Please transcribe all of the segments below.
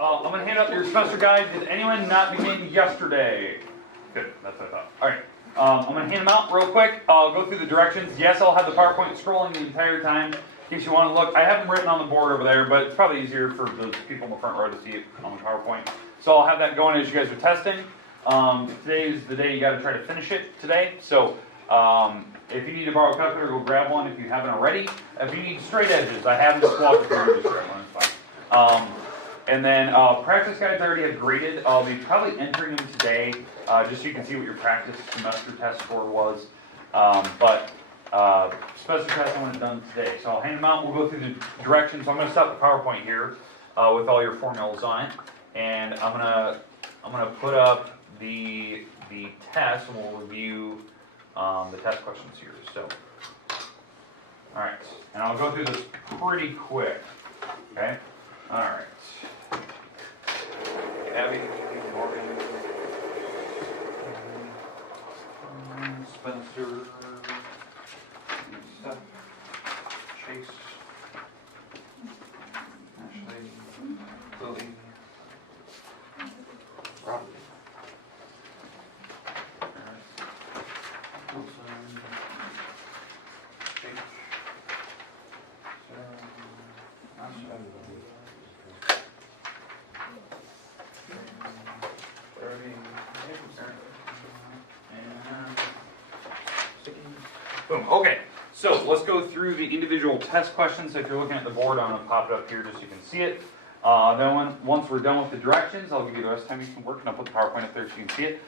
I'm going to hand out your semester guide. Did anyone not begin yesterday? Good, that's what I thought. All right, I'm going to hand them out real quick. I'll go through the directions. Yes, I'll have the PowerPoint scrolling the entire time in case you want to look. I have them written on the board over there, but it's probably easier for the people in the front row to see it on the PowerPoint. So I'll have that going as you guys are testing. Today is the day you got to try to finish it today. So if you need to borrow a calculator, go grab one if you haven't already. If you need straight edges, I have the swap through. Just grab one, it's fine. And then practice guides I already have graded. I'll be probably entering them today, just so you can see what your practice semester test score was. But semester test I want it done today. So I'll hand them out. We'll go through the directions. So I'm going to start the PowerPoint here with all your formulas on it, and I'm gonna put up the test, and we'll review the test questions here. So, all right, and I'll go through this pretty quick. Okay, all right. Abby, Morgan, Spencer, Lisa, Chase, Ashley, Lily, Robert, Wilson, Jake, Sarah, Ashley. Boom. Okay, so let's go through the individual test questions. If you're looking at the board, I'm going to pop it up here just so you can see it. Then once we're done with the directions, I'll give you the rest of the time you can work, and I'll put the PowerPoint up there so you can see it.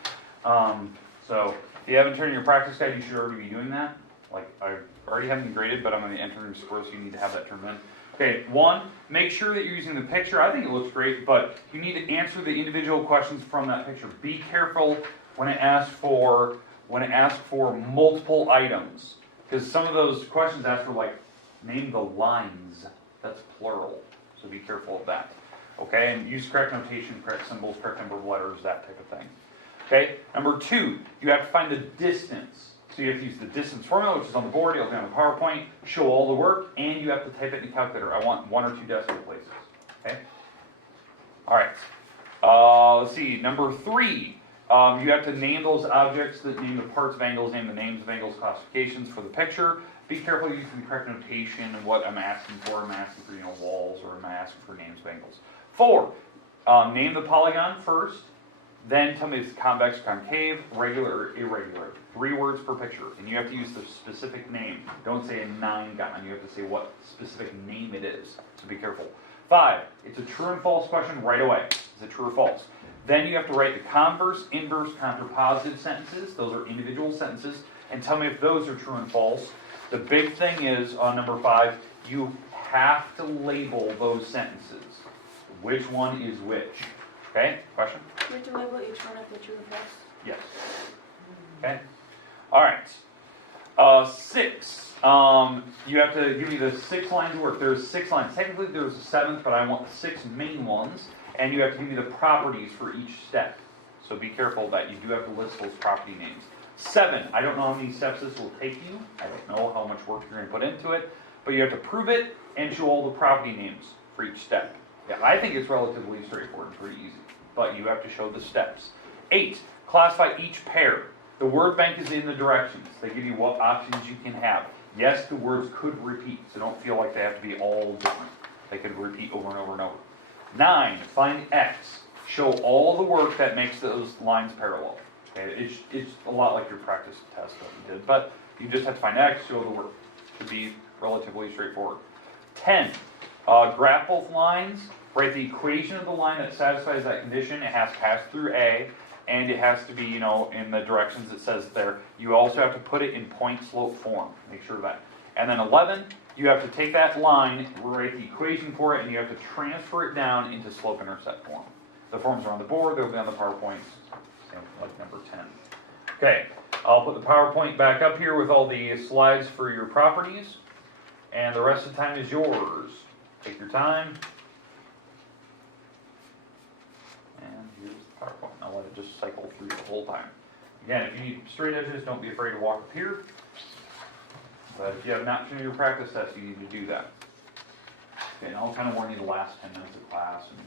So if you haven't turned in your practice guide, you should already be doing that. Like, I already have them graded, but I'm going to enter them score, so you need to have that turned in. Okay, one, make sure that you're using the picture. I think it looks great, but you need to answer the individual questions from that picture. Be careful when it asks for multiple items, because some of those questions ask for, like, name the lines. That's plural, so be careful of that. Okay, and use correct notation, correct symbols, correct number of letters, that type of thing. Okay, number two, you have to find the distance. So you have to use the distance formula, which is on the board, it'll be on the PowerPoint, show all the work, and you have to type it in the calculator. I want 1 or 2 decimal places. Okay? All right. Let's see. Number three, you have to name those objects, name the parts of angles, name the names of angles, classifications for the picture. Be careful using the correct notation and what I'm asking for. I'm asking for, walls, or am I asking for names of angles? 4, name the polygon first. Then tell me if it's convex or concave, regular or irregular. 3 words per picture, and you have to use the specific name. Don't say a 9-gon, you have to say what specific name it is, so be careful. 5, it's a true and false question right away. Is it true or false? Then you have to write the converse, inverse, contrapositive sentences. Those are individual sentences, and tell me if those are true and false. The big thing is, on number 5, you have to label those sentences. Which one is which? Okay, question? You have to label each one if they're true or false? Yes. Okay. All right. 6. You have to give me the 6 lines of work. There's 6 lines. Technically, there's a 7th, but I want the 6 main ones. And you have to give me the properties for each step. So be careful that you do have to list those property names. 7. I don't know how many steps this will take you. I don't know how much work you're going to put into it. But you have to prove it and show all the property names for each step. Yeah, I think it's relatively straightforward and pretty easy. But you have to show the steps. 8, classify each pair. The word bank is in the directions. They give you what options you can have. Yes, the words could repeat, so don't feel like they have to be all different. They could repeat over and over and over. 9, find X. Show all the work that makes those lines parallel. Okay, it's a lot like your practice test that you did, but you just have to find X, show the work. Should be relatively straightforward. 10, graph both lines. Write the equation of the line that satisfies that condition. It has to pass through A, and it has to be, in the directions it says there. You also have to put it in point-slope form. Make sure of that. And then 11, you have to take that line, write the equation for it, and you have to transfer it down into slope-intercept form. The forms are on the board. They'll be on the PowerPoint, same like number 10. Okay, I'll put the PowerPoint back up here with all the slides for your properties, and the rest of the time is yours. Take your time. And here's the PowerPoint. I'll let it just cycle through the whole time. Again, if you need straight edges, don't be afraid to walk up here. But if you have an option in your practice test, you need to do that. Okay, and I'll kind of warn you the last 10 minutes of class and